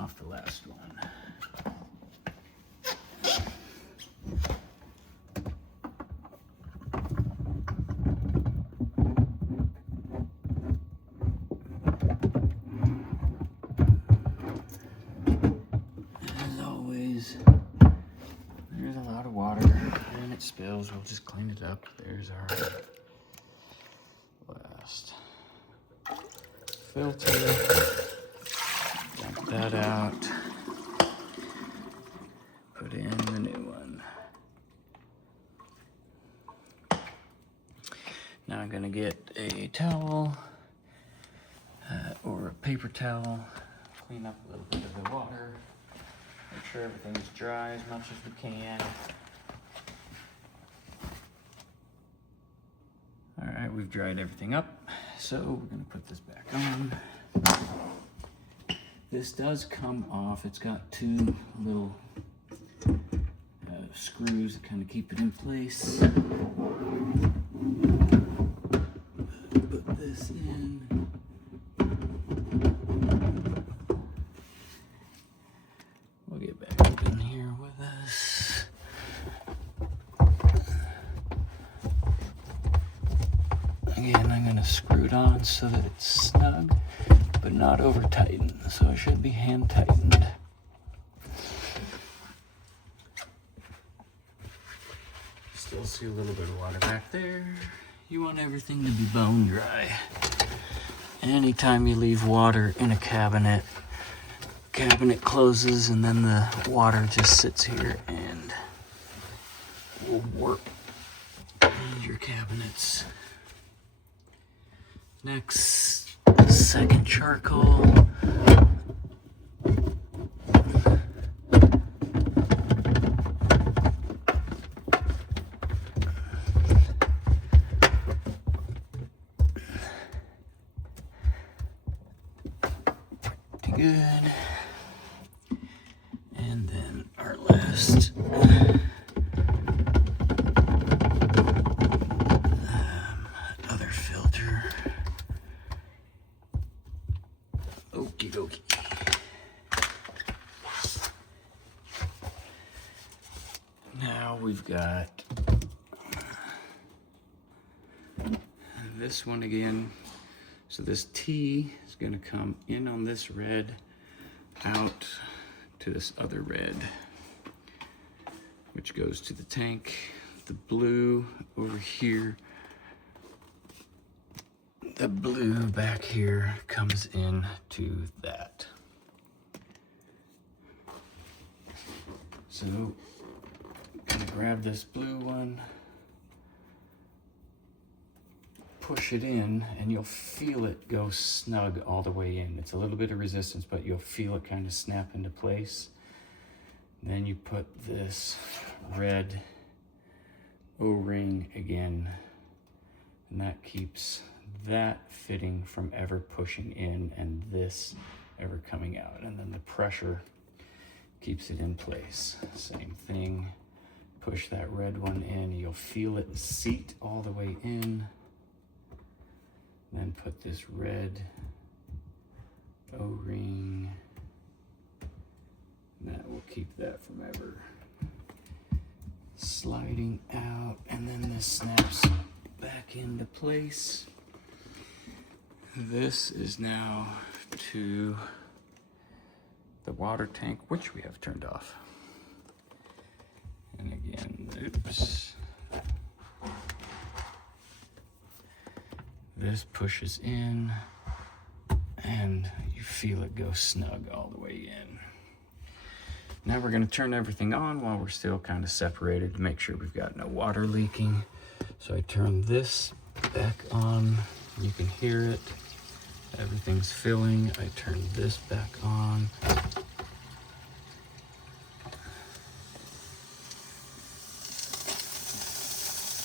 off the last one. As always, there's a lot of water and it spills. We'll just clean it up. There's our last filter. Dump that out. Put in the new one. Now I'm gonna get a towel or a paper towel, clean up a little bit of the water, make sure everything's dry as much as we can. All right, we've dried everything up, so we're gonna put this back on. This does come off. It's got two little screws that kind of keep it in place. Put this in. We'll get back up in here with us. Again, I'm gonna screw it on so that it's snug, but not over tightened, so it should be hand tightened. Still see a little bit of water back there. You want everything to be bone dry. Anytime you leave water in a cabinet closes and then the water just sits here and will warp your cabinets. Next, second charcoal. Pretty good. And then our last other filter. Okie dokie. Now we've got this one again. So this T is going to come in on this red, out to this other red, which goes to the tank. The blue over here, the blue back here comes in to that. So I'm gonna grab this blue one, push it in, and you'll feel it go snug all the way in. It's a little bit of resistance, but you'll feel it kind of snap into place. Then you put this red O-ring again, and that keeps that fitting from ever pushing in and this ever coming out. And then the pressure keeps it in place. Same thing, push that red one in, you'll feel it seat all the way in. Then put this red O-ring. That will keep that from ever sliding out, and then this snaps back into place. This is now to the water tank, which we have turned off. And again, oops. This pushes in, and you feel it go snug all the way in. Now we're going to turn everything on while we're still kind of separated to make sure we've got no water leaking. So I turn this back on. You can hear it. Everything's filling. I turn this back on.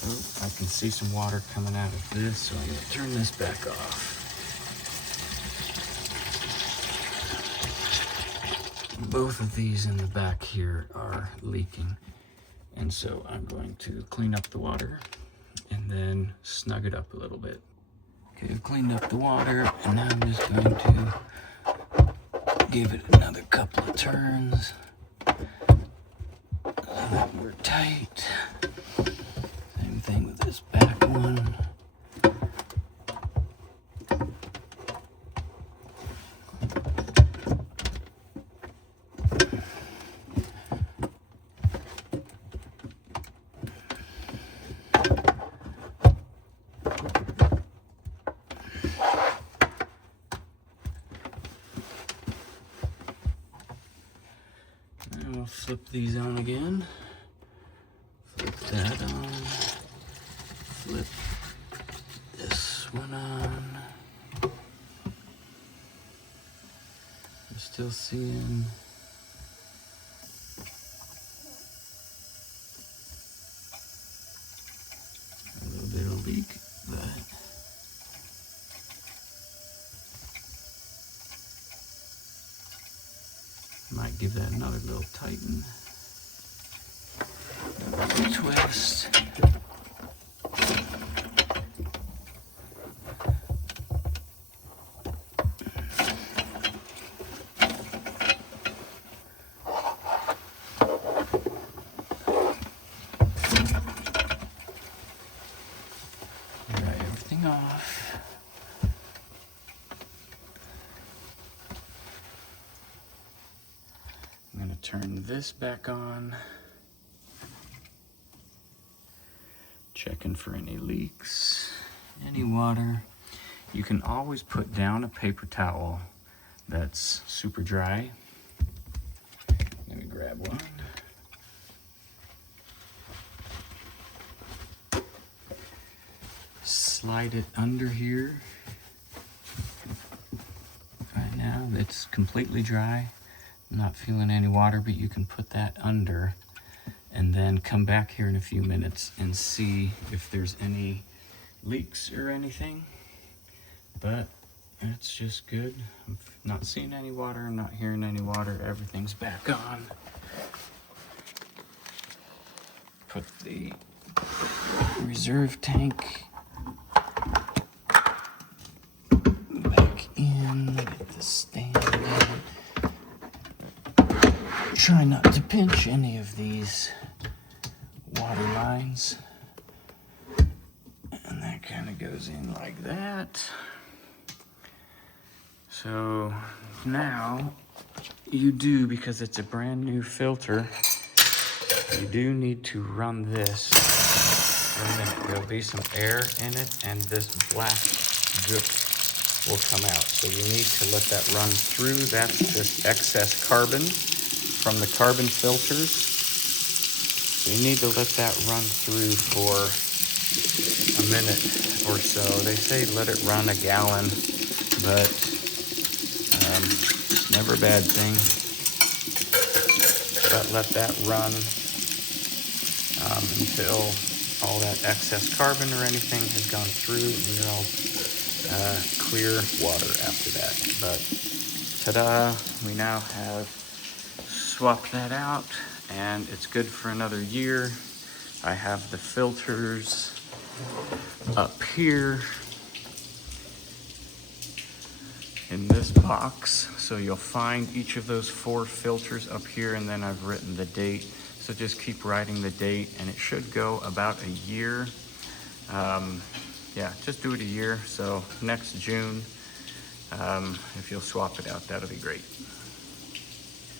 Oh, I can see some water coming out of this, so I'm going to turn this back off. Both of these in the back here are leaking, and so I'm going to clean up the water and then snug it up a little bit. Okay, I've cleaned up the water, and now I'm just going to give it another couple of turns so that we're tight. Same thing with this back one. We'll flip these on again. Flip that on. Flip this one on. I'm still seeing a little bit of leak, but might give that another little tighten. Another twist. Dry everything off. I'm going to turn this back on, checking for any leaks, any water. You can always put down a paper towel that's super dry. Let me grab one. Slide it under here. Right now it's completely dry. I'm not feeling any water, but you can put that under and then come back here in a few minutes and see if there's any leaks or anything. But that's just good. I'm not seeing any water, I'm not hearing any water, everything's back on. Put the reserve tank back in, get the stand in. Try not to pinch any of these water lines. And that kind of goes in like that. So now you do, because it's a brand new filter, you do need to run this for a minute. There'll be some air in it and this black goop will come out. So you need to let that run through. That's just excess carbon from the carbon filters. So you need to let that run through for a minute or so. They say let it run a gallon, but it's never a bad thing. But let that run until all that excess carbon or anything has gone through and you're all clear water after that. But ta-da, we now have swapped that out and it's good for another year. I have the filters up here in this box, so you'll find each of those 4 filters up here, and then I've written the date, so just keep writing the date and it should go about a year. Yeah, just do it a year, so next June, if you'll swap it out, that'll be great.